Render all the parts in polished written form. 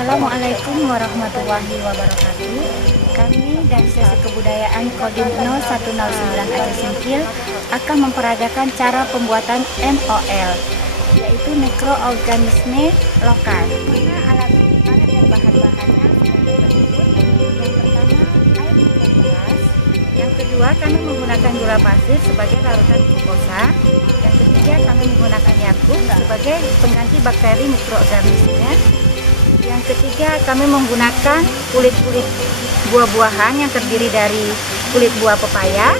Assalamualaikum warahmatullahi wabarakatuh. Kami dari Sesi Kebudayaan Kodim 0109 Aceh Singkil akan memperagakan cara pembuatan MOL, yaitu mikroorganisme lokal. Alat dan bahan-bahannya sebagai berikut. Yang pertama, air hujan deras. Yang kedua, kami menggunakan gula pasir sebagai larutan glukosa. Yang ketiga, kami menggunakan Yakult sebagai pengganti bakteri mikroorganisme. Yang ketiga, kami menggunakan kulit-kulit buah-buahan yang terdiri dari kulit buah pepaya,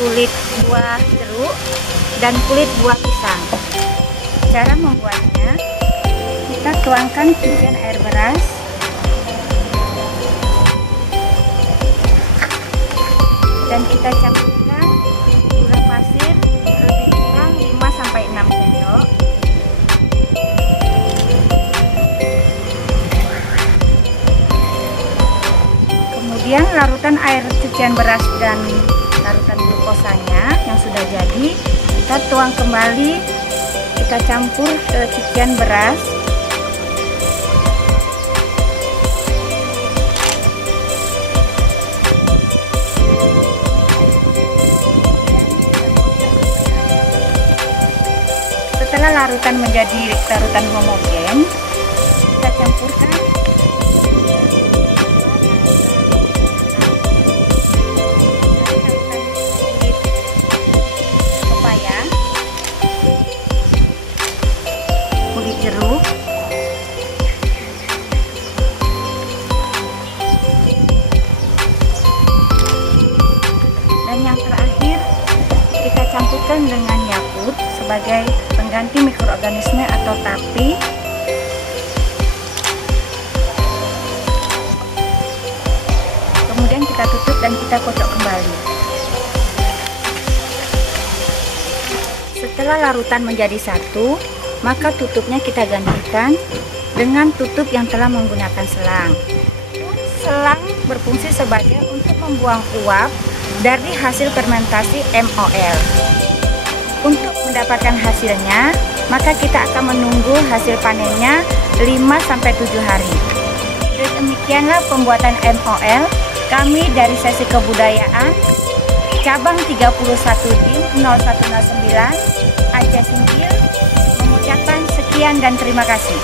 kulit buah jeruk, dan kulit buah pisang. Cara membuatnya, kita tuangkan cucian air beras, dan kita campurkan gula pasir lebih kurang 5-6 sendok. Kemudian larutan air cucian beras dan larutan glukosanya yang sudah jadi, kita tuang kembali, kita campur ke cucian beras. Setelah larutan menjadi larutan homogen, kita campurkan jeruk, dan yang terakhir kita campurkan dengan Yakult sebagai pengganti mikroorganisme atau tapi. Kemudian kita tutup dan kita kocok kembali. Setelah larutan menjadi satu, maka tutupnya kita gantikan dengan tutup yang telah menggunakan selang. Selang berfungsi sebagai untuk membuang uap dari hasil fermentasi MOL. Untuk mendapatkan hasilnya, maka kita akan menunggu hasil panennya 5-7 hari. Demikianlah pembuatan MOL kami dari Sesi Kebudayaan Cabang 31 DIN 0109 Aceh Singkil. Sekian dan terima kasih.